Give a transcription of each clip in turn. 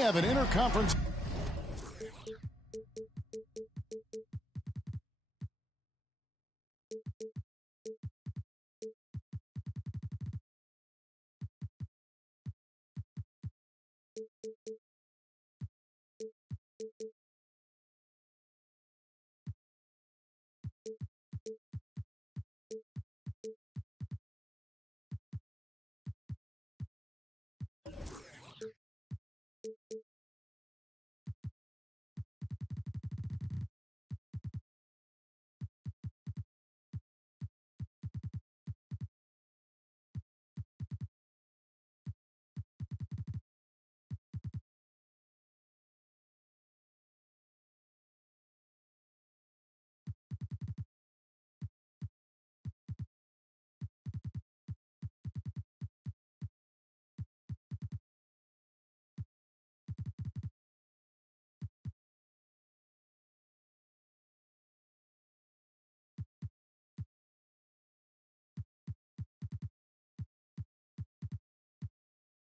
have an interconference.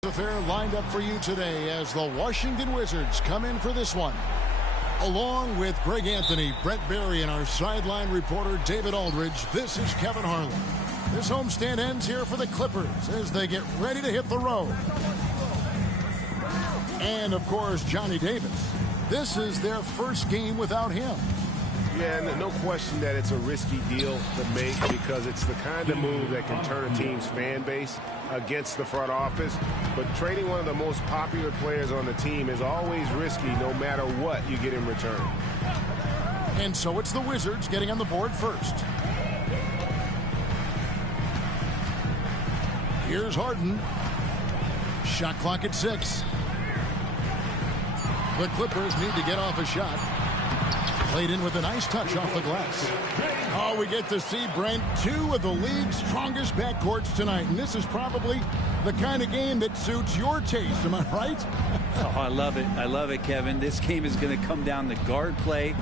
Affair lined up for you today as the Washington Wizards come in for this one. Along with Greg Anthony, Brett Barry, and our sideline reporter David Aldridge, this is Kevin Harlan. This homestand ends here for the Clippers as they get ready to hit the road. And, of course, Johnny Davis. This is their first game without him. Yeah, no question that it's a risky deal to make because it's the kind of move that can turn a team's fan base against the front office. But trading one of the most popular players on the team is always risky no matter what you get in return. And so it's the Wizards getting on the board first. Here's Harden. Shot clock at 6. The Clippers need to get off a shot. Played in with a nice touch off the glass. Oh, we get to see, Brent, two of the league's strongest backcourts tonight. And this is probably the kind of game that suits your taste. Am I right? Oh, I love it. I love it, Kevin. This game is going to come down to guard play.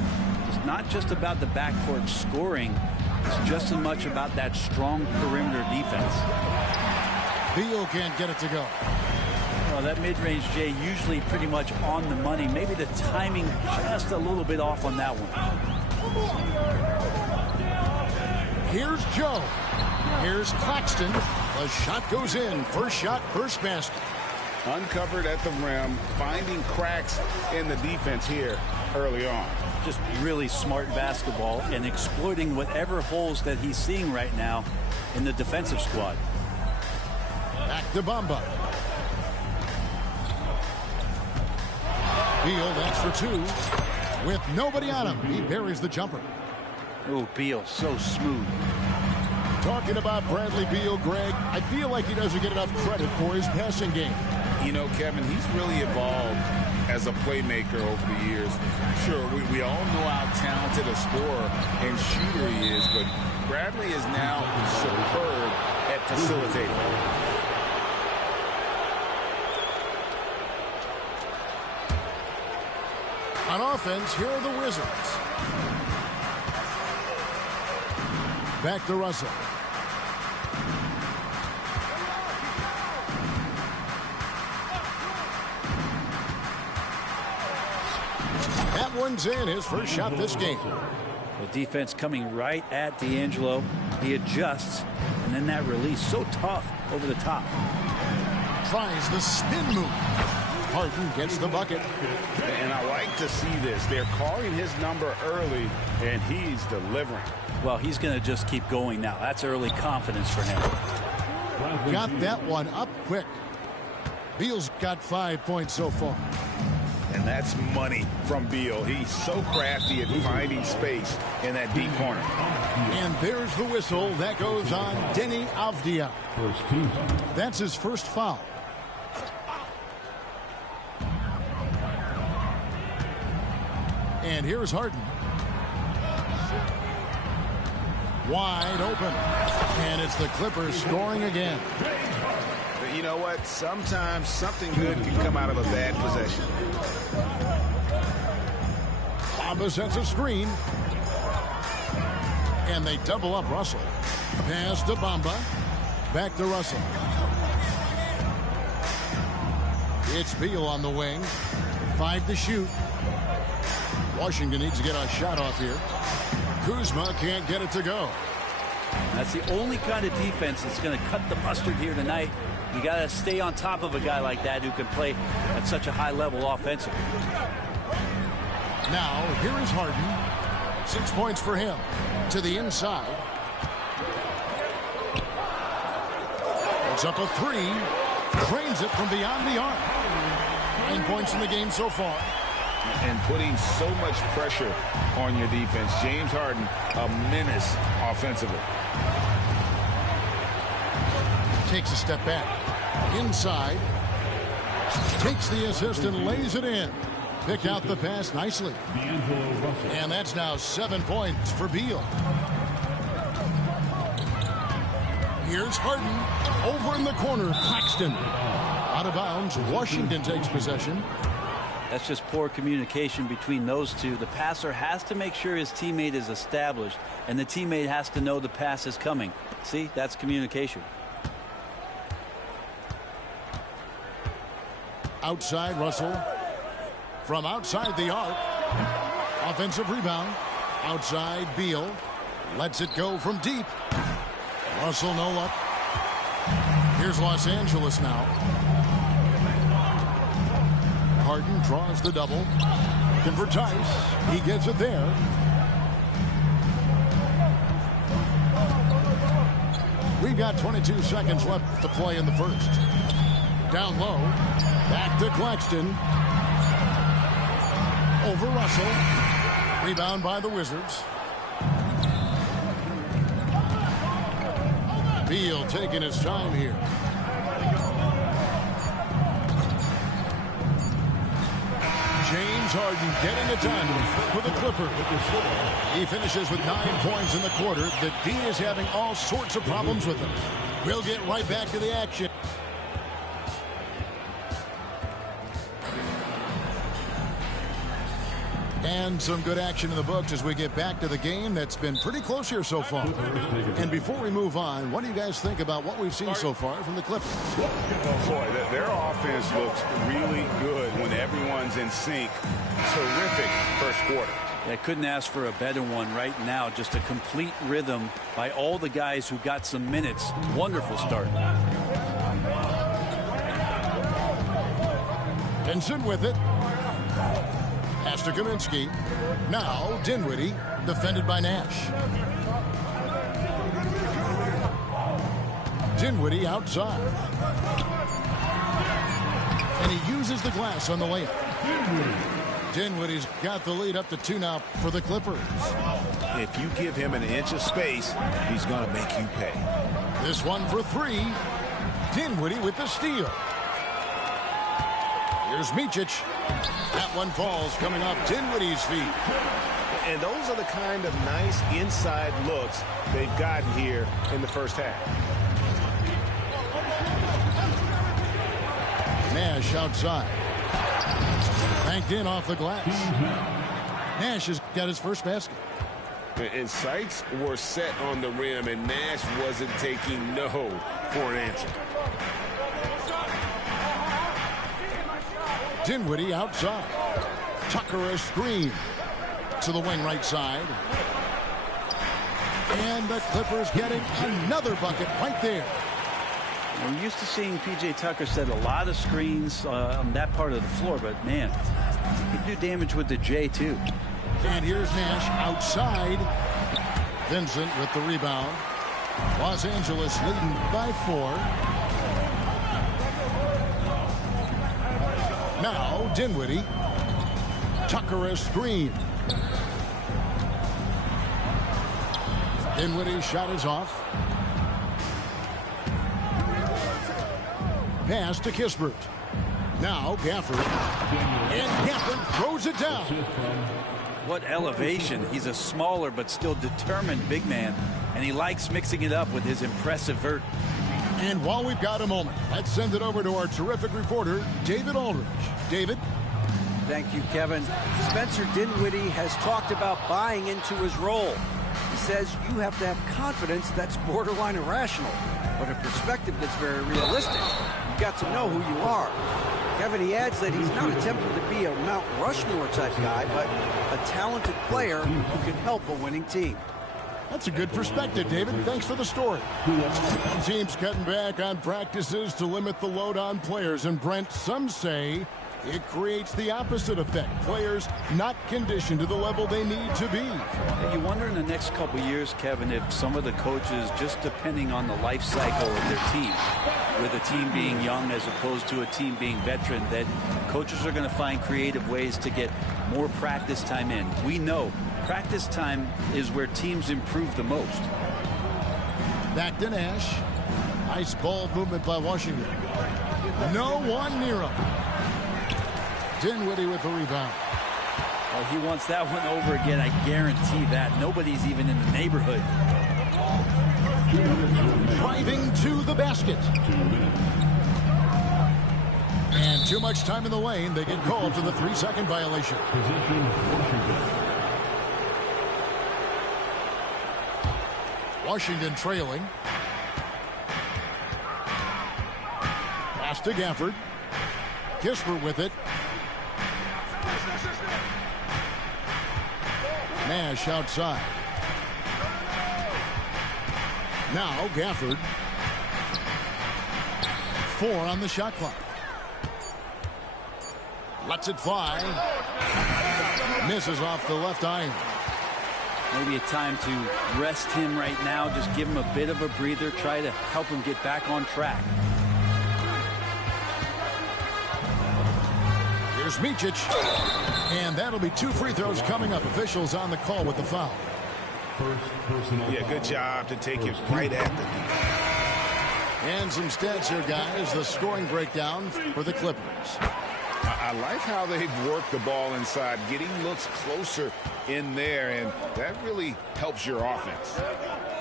It's not just about the backcourt scoring. It's just as much about that strong perimeter defense. Beal can't get it to go. Well, that mid-range, Jay, usually pretty much on the money. Maybe the timing just a little bit off on that one. Here's Joe. Here's Claxton. The shot goes in. First shot, first basket. Uncovered at the rim, finding cracks in the defense here early on. Just really smart basketball and exploiting whatever holes that he's seeing right now in the defensive squad. Back to Bamba. Beal, that's for two. With nobody on him, he buries the jumper. Oh, Beal, so smooth. Talking about Bradley Beal, Greg, I feel like he doesn't get enough credit for his passing game. You know, Kevin, he's really evolved as a playmaker over the years. Sure, we all know how talented a scorer and shooter he is, but Bradley is now superb at facilitating. On offense, here are the Wizards. Back to Russell. That one's in, his first shot this game. The defense coming right at D'Angelo. He adjusts, and then that release so tough over the top. Tries the spin move. Harden gets the bucket. And I like to see this. They're calling his number early, and he's delivering. Well, he's going to just keep going now. That's early confidence for him. Got that one up quick. Beal's got 5 points so far. And that's money from Beal. He's so crafty at finding space in that deep corner. And there's the whistle. That goes on Deni Avdija. That's his first foul. And here's Harden. Wide open. And it's the Clippers scoring again. But you know what? Sometimes something good can come out of a bad possession. Bamba sets a screen. And they double up Russell. Pass to Bamba. Back to Russell. It's Beal on the wing. 5 to shoot. Washington needs to get a shot off here. Kuzma can't get it to go. That's the only kind of defense that's going to cut the mustard here tonight. You got to stay on top of a guy like that who can play at such a high level offensively. Now, here is Harden. 6 points for him. To the inside. It's up a 3. Drains it from beyond the arc. 9 points in the game so far. And putting so much pressure on your defense. James Harden, a menace offensively. Takes a step back. Inside. Takes the assist and lays it in. Picked out the pass nicely. And that's now 7 points for Beal. Here's Harden. Over in the corner, Claxton. Out of bounds, Washington takes possession. That's just poor communication between those two. The passer has to make sure his teammate is established, and the teammate has to know the pass is coming. See, that's communication. Outside, Russell. From outside the arc. Offensive rebound. Outside, Beal. Lets it go from deep. Russell, no luck. Here's Los Angeles now. Harden draws the double. Looking for Tice. He gets it there. We've got 22 seconds left to play in the first. Down low. Back to Claxton. Over Russell. Rebound by the Wizards. Beal taking his time here. James Harden getting it done for the Clippers. He finishes with 9 points in the quarter. The D is having all sorts of problems with him. We'll get right back to the action. And some good action in the books as we get back to the game that's been pretty close here so far. And before we move on, what do you guys think about what we've seen so far from the Clippers? Boy, their offense looks really good when everyone's in sync. Terrific first quarter. I couldn't ask for a better one right now. Just a complete rhythm by all the guys who got some minutes. Wonderful start. Benson with it. Pass to Kaminsky. Now Dinwiddie, defended by Nash. Dinwiddie outside. And he uses the glass on the layup. Dinwiddie's got the lead up to 2 now for the Clippers. If you give him an inch of space, he's going to make you pay. This one for 3. Dinwiddie with the steal. Here's Micic. That one falls coming off Dinwiddie's feet. And those are the kind of nice inside looks they've gotten here in the first half. Nash outside. Banked in off the glass. Nash has got his first basket. And sights were set on the rim, and Nash wasn't taking no for an answer. Dinwiddie outside. Tucker a screen to the wing right side. And the Clippers getting another bucket right there. We're used to seeing P.J. Tucker set a lot of screens on that part of the floor, but man, he can do damage with the J too. And here's Nash outside. Vincent with the rebound. Los Angeles leading by 4. Now Dinwiddie. Tucker a screen. Dinwiddie's shot is off. Pass to Kispert. Now Gafford. And Gafford throws it down. What elevation. He's a smaller but still determined big man, and he likes mixing it up with his impressive vert. And while we've got a moment, let's send it over to our terrific reporter, David Aldridge. David? Thank you, Kevin. Spencer Dinwiddie has talked about buying into his role. He says you have to have confidence that's borderline irrational. but a perspective that's very realistic. You've got to know who you are. Kevin, he adds that he's not attempting to be a Mount Rushmore type guy, but a talented player who can help a winning team. That's a good perspective, David. Thanks for the story. Teams cutting back on practices to limit the load on players. And Brent, some say it creates the opposite effect. Players not conditioned to the level they need to be. You wonder in the next couple years, Kevin, if some of the coaches, just depending on the life cycle of their team, with a team being young as opposed to a team being veteran, that coaches are going to find creative ways to get more practice time in. We know practice time is where teams improve the most. Back to Nash. Nice ball movement by Washington. No one near him. Dinwiddie with the rebound. Well, he wants that one over again. I guarantee that. Nobody's even in the neighborhood. Driving to the basket. And too much time in the lane. They get called for the 3-second violation. Washington trailing. Pass to Gafford. Kisper with it. Nash outside. Now Gafford. 4 on the shot clock. Lets it fly. Misses off the left iron. Maybe a time to rest him right now. Just give him a bit of a breather. Try to help him get back on track. Here's Micic. And that'll be 2 free throws coming up. Officials on the call with the foul. Yeah, good job to take it right at the knee. And some stats here, guys. The scoring breakdown for the Clippers. I like how they've worked the ball inside, getting looks closer in there, and that really helps your offense.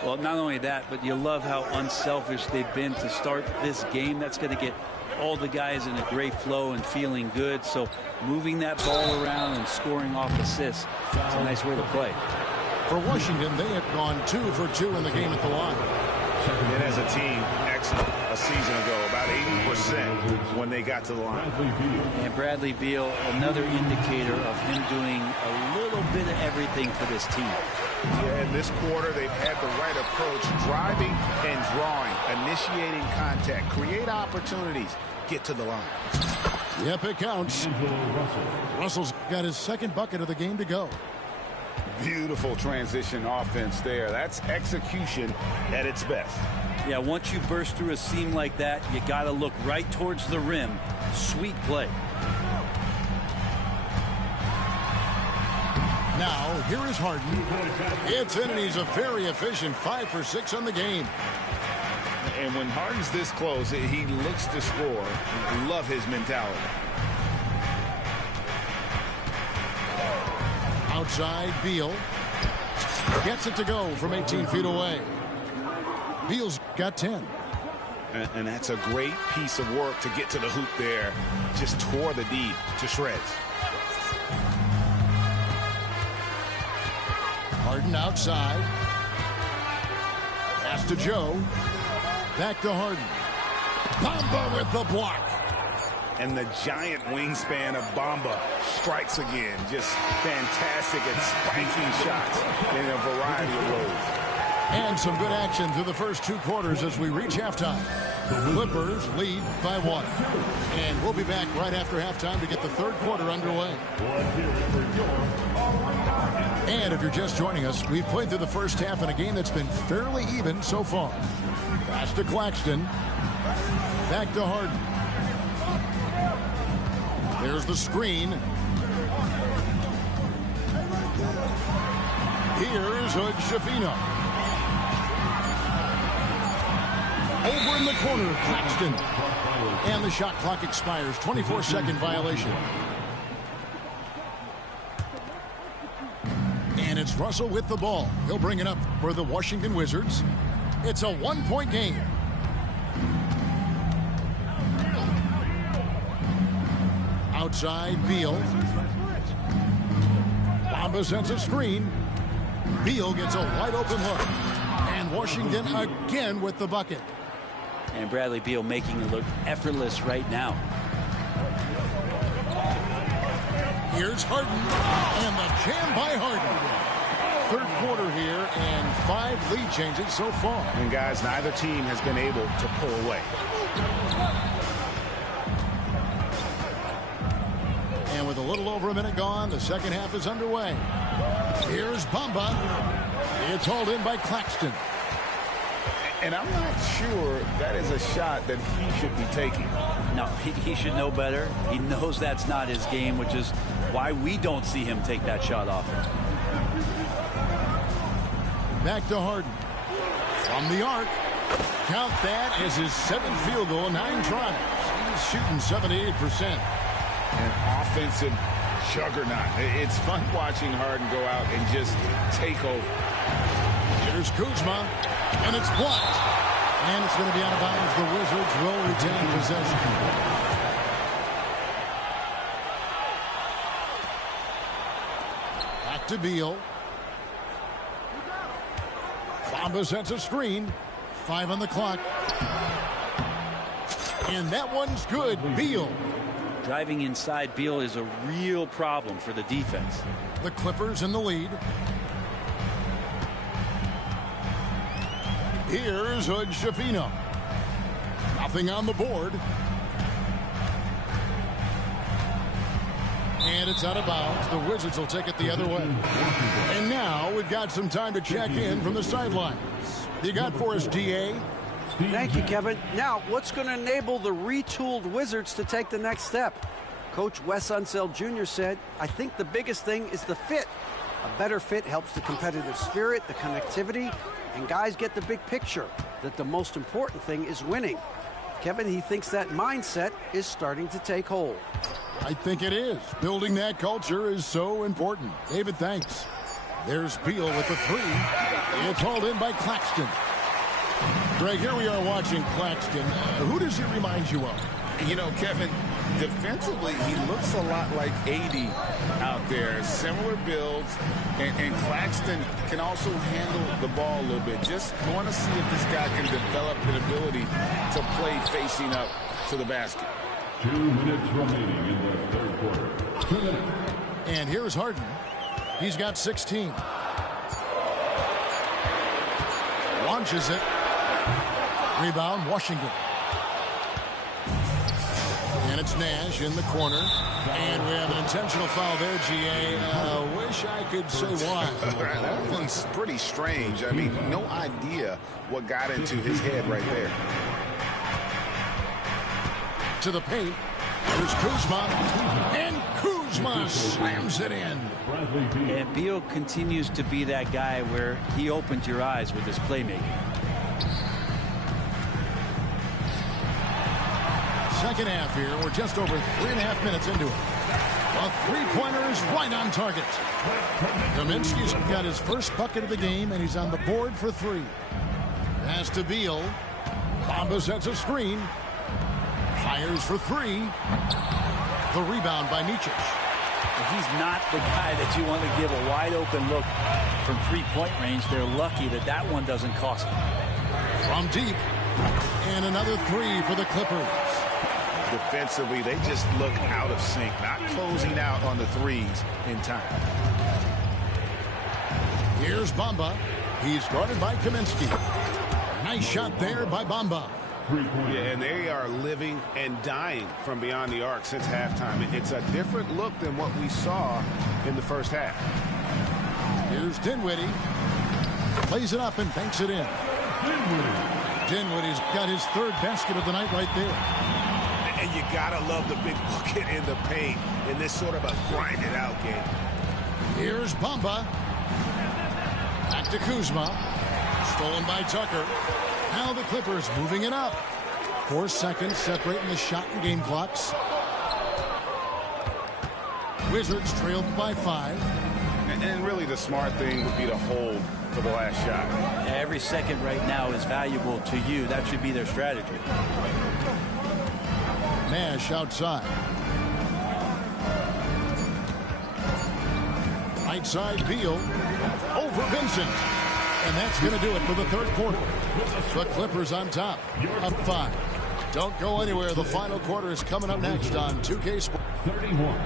Well, not only that, but you love how unselfish they've been to start this game. That's going to get all the guys in a great flow and feeling good. So moving that ball around and scoring off assists, it's a nice way to play. For Washington, they had gone 2 for 2 in the game at the line. And as a team, excellent a season ago, about 80% when they got to the line. And Bradley Beal, another indicator of him doing a little bit of everything for this team. Yeah, in this quarter, they've had the right approach, driving and drawing, initiating contact, create opportunities, get to the line. Yep, it counts. Russell's got his second bucket of the game to go. Beautiful transition offense there. That's execution at its best. Yeah, once you burst through a seam like that, you got to look right towards the rim. Sweet play. Now, here is Harden. It's in, and he's a very efficient 5 for 6 on the game. And when Harden's this close, he looks to score. Love his mentality. Outside, Beal. Gets it to go from 18 feet away. Beal's got 10. And that's a great piece of work to get to the hoop there. Just tore the D to shreds. Harden outside. Pass to Joe. Back to Harden. Bamba with the block. And the giant wingspan of Bamba strikes again. Just fantastic at spanking shots in a variety of ways. And some good action through the first 2 quarters as we reach halftime. The Clippers lead by 1. And we'll be back right after halftime to get the 3rd quarter underway. And if you're just joining us, we've played through the first half in a game that's been fairly even so far. Pass to Claxton. Back to Harden. There's the screen. Here's Hood Schifino. Over in the corner, Claxton. And the shot clock expires. 24-second violation. And it's Russell with the ball. He'll bring it up for the Washington Wizards. It's a 1-point game. Outside, Beal. Bamba sends a screen. Beal gets a wide open look. And Washington again with the bucket. And Bradley Beal making it look effortless right now. Here's Harden, and the jam by Harden. Third quarter here, and 5 lead changes so far. And guys, neither team has been able to pull away. And with a little over a minute gone, the second half is underway. Here's Bamba. It's hauled in by Claxton. And I'm not sure that is a shot that he should be taking. No, he should know better. He knows that's not his game, which is why we don't see him take that shot often. Back to Harden. From the arc. Count that as his 7th field goal in 9 tries. He's shooting 78%. An offensive juggernaut. It's fun watching Harden go out and just take over. Here's Kuzma, and it's blocked. And it's going to be out of bounds. The Wizards will retain possession. Back to Beal. Bamba sets a screen. 5 on the clock. And that one's good. Beal. Driving inside Beal is a real problem for the defense. The Clippers in the lead. Here's Hood-Schifino. Nothing on the board. And it's out of bounds. The Wizards will take it the other way. And now we've got some time to check in from the sidelines. You got for us, DA? Thank you, Kevin. Now, what's going to enable the retooled Wizards to take the next step? Coach Wes Unseld Jr. said, I think the biggest thing is the fit. A better fit helps the competitive spirit, the connectivity, and guys get the big picture that the most important thing is winning. Kevin, he thinks that mindset is starting to take hold. I think it is. Building that culture is so important. David, thanks. There's Beal with the 3. It's hauled in by Claxton. Greg, here we are watching Claxton. Who does he remind you of? You know, Kevin, defensively, he looks a lot like 80 out there. Similar builds, and Claxton can also handle the ball a little bit. Just want to see if this guy can develop an ability to play facing up to the basket. 2 minutes remaining in the third quarter. And here's Harden. He's got 16. Launches it. Rebound, Washington. And it's Nash in the corner. And we have an intentional foul there, GA. Wish I could say why. That one's pretty strange. I mean, no idea what got into his head right there. To the paint. There's Kuzma. And Kuzma slams it in. And Beal continues to be that guy where he opens your eyes with his playmaking. Second half here. We're just over 3.5 minutes into it. A three-pointer is right on target. Kaminsky's got his first bucket of the game, and he's on the board for 3. Pass to Beal. Bamba sets a screen. Fires for 3. The rebound by Micic. He's not the guy that you want to give a wide-open look from three-point range. They're lucky that that one doesn't cost them. From deep. And another 3 for the Clippers. Defensively, they just look out of sync, not closing out on the threes in time. Here's Bamba. He's guarded by Kaminsky. Nice shot there by Bamba. Yeah, and they are living and dying from beyond the arc since halftime. It's a different look than what we saw in the first half. Here's Dinwiddie. Plays it up and banks it in. Dinwiddie's got his 3rd basket of the night right there. And you gotta love the big bucket in the paint in this sort of a grinded out game. Here's Bamba. Back to Kuzma. Stolen by Tucker. Now the Clippers moving it up. 4 seconds separating the shot and game clocks. Wizards trailed by 5. And really the smart thing would be to hold for the last shot. Every second right now is valuable to you. That should be their strategy. Nash outside. Right side Beal. Over Vincent. And that's going to do it for the third quarter. The Clippers on top, up 5. Don't go anywhere. The final quarter is coming up next on 2K Sports. 31.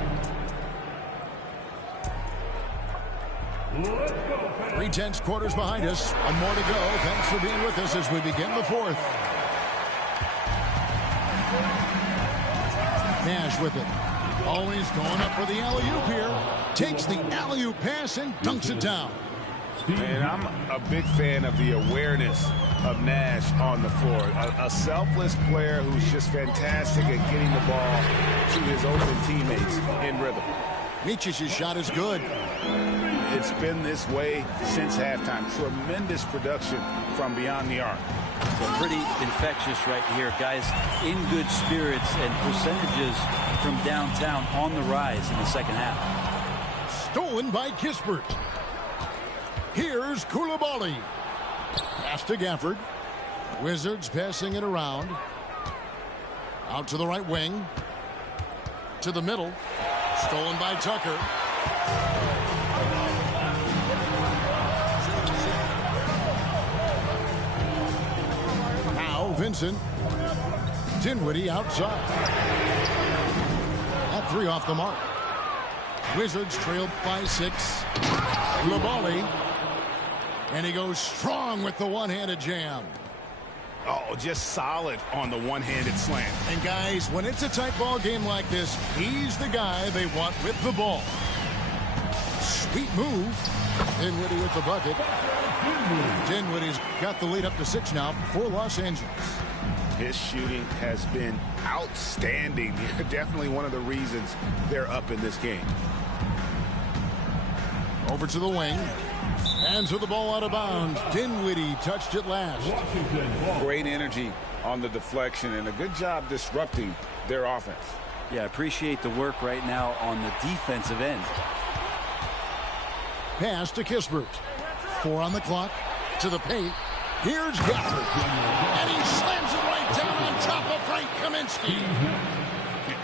3 tense quarters behind us. One more to go. Thanks for being with us as we begin the fourth. Nash with it. Always going up for the alley-oop here. Takes the alley-oop pass and dunks it down. And I'm a big fan of the awareness of Nash on the floor. A selfless player who's just fantastic at getting the ball to his open teammates in rhythm. Michic's shot is good. It's been this way since halftime. Tremendous production from beyond the arc. So pretty infectious right here. Guys in good spirits and percentages from downtown on the rise in the second half. Stolen by Kispert. Here's Koulibaly. Pass to Gafford. Wizards passing it around. Out to the right wing. To the middle. Stolen by Tucker. Now Vincent. Dinwiddie outside. That 3 off the mark. Wizards trailed by 6. Koulibaly. And he goes strong with the one-handed jam. Oh, just solid on the one-handed slam. And guys, when it's a tight ball game like this, he's the guy they want with the ball. Sweet move. Dinwiddie with the bucket. Dinwiddie's got the lead up to 6 now for Los Angeles. His shooting has been outstanding. Definitely one of the reasons they're up in this game. Over to the wing. Hands with the ball out of bounds. Dinwiddie touched it last. Great energy on the deflection and a good job disrupting their offense. Yeah, appreciate the work right now on the defensive end. Pass to Kispert. 4 on the clock. To the paint. Here's Gafford. And he slams it right down on top of Frank Kaminsky.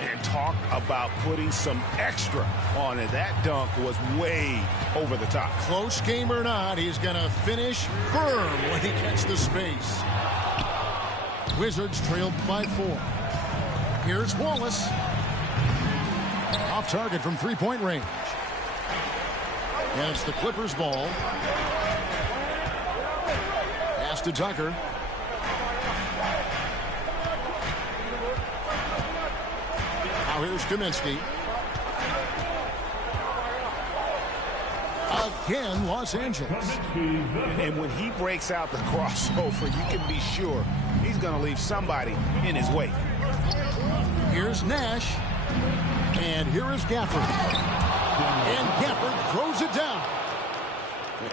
And talk about putting some extra on it. That dunk was way over the top. Close game or not, he's going to finish firm when he gets the space. Wizards trailed by 4. Here's Wallace. Off target from 3-point range. And it's the Clippers' ball. Pass to Tucker. Now here's Kaminsky. Again, Los Angeles. And when he breaks out the crossover, you can be sure he's going to leave somebody in his way. Here's Nash. And here is Gafford. And Gafford throws it down.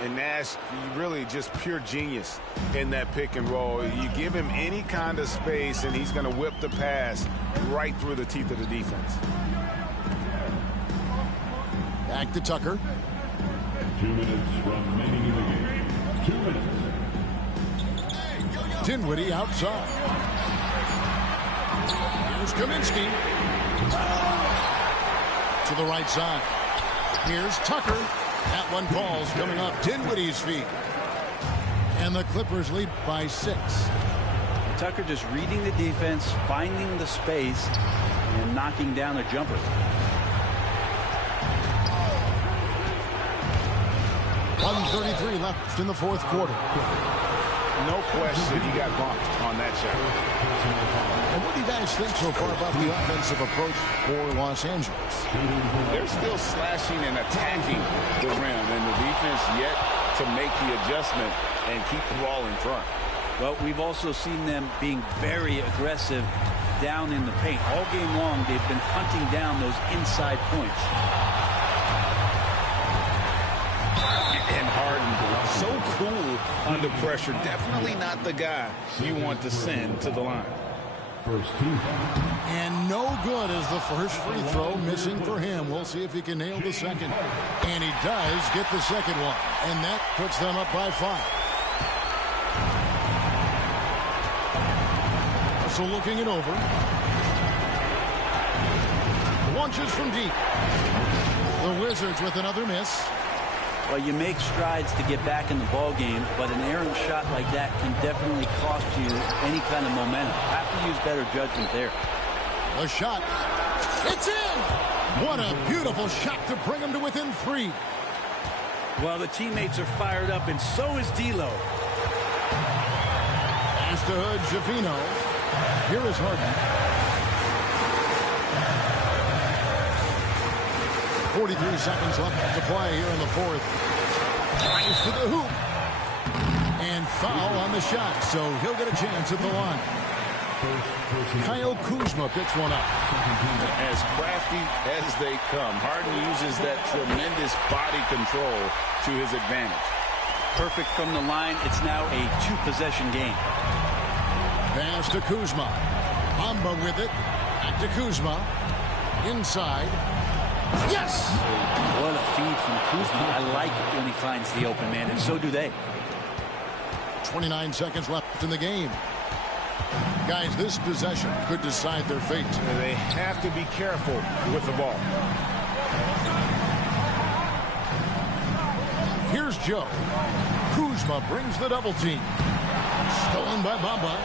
And Nash, really just pure genius in that pick and roll. You give him any kind of space, and he's going to whip the pass right through the teeth of the defense. Back to Tucker. 2 minutes remaining in the game. 2 minutes. Dinwiddie outside. Here's Kaminsky. To the right side. Here's Tucker. That one falls coming off Dinwiddie's feet. And the Clippers lead by 6. Tucker just reading the defense, finding the space, and knocking down a jumper. 1:33 left in the fourth quarter. No question he got bumped on that shot. And what do you guys think so far about the offensive approach for Los Angeles? They're still slashing and attacking the rim, and the defense yet to make the adjustment and keep the ball in front. Well, we've also seen them being very aggressive down in the paint. All game long, they've been hunting down those inside points. And Harden, so cool under pressure. Definitely not the guy you want to send to the line. First team. And no good as the first free throw missing for him. We'll see if he can nail the second. And he does get the second one. And that puts them up by 5. So looking it over. Launches from deep. The Wizards with another miss. Well, you make strides to get back in the ball game, but an errant shot like that can definitely cost you any kind of momentum. Have to use better judgment there. The shot. It's in! What a beautiful shot to bring him to within 3. Well, the teammates are fired up, and so is D'Lo. Pass to Hood, Javino. Here is Harden. 43 seconds left to play here in the fourth. Drives to the hoop. And foul on the shot, so he'll get a chance at the line. Kyle Kuzma picks one up. As crafty as they come, Harden uses that tremendous body control to his advantage. Perfect from the line. It's now a 2-possession game. Pass to Kuzma. Bamba with it. Back to Kuzma. Inside. Yes! What a feed from Kuzma. I like it when he finds the open man, and so do they. 29 seconds left in the game. Guys, this possession could decide their fate. And they have to be careful with the ball. Here's Joe. Kuzma brings the double team. Stolen by Bamba.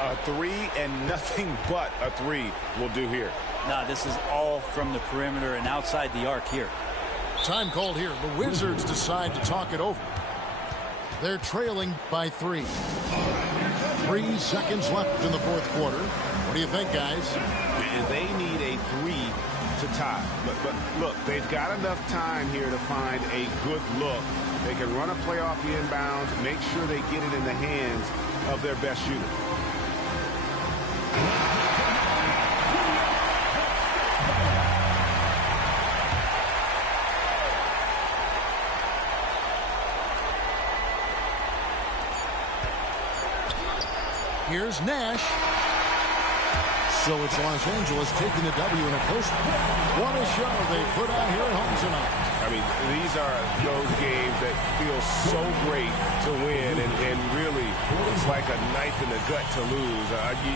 A 3 and nothing but a 3 will do here. Nah, this is all from the perimeter and outside the arc here. Time called here. The Wizards decide to talk it over. They're trailing by 3. 3 seconds left in the fourth quarter. What do you think, guys? They need a 3 to tie. But look, they've got enough time here to find a good look. They can run a play off the inbounds, make sure they get it in the hands of their best shooter. Here's Nash. So it's Los Angeles taking the W in a close one. What a show they put on here at home tonight. I mean, these are those games that feel so great to win, and really, it's like a knife in the gut to lose.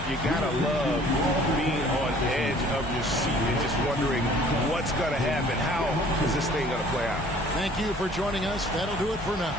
You gotta love being on edge of your seat and just wondering what's gonna happen. How is this thing gonna play out? Thank you for joining us. That'll do it for now.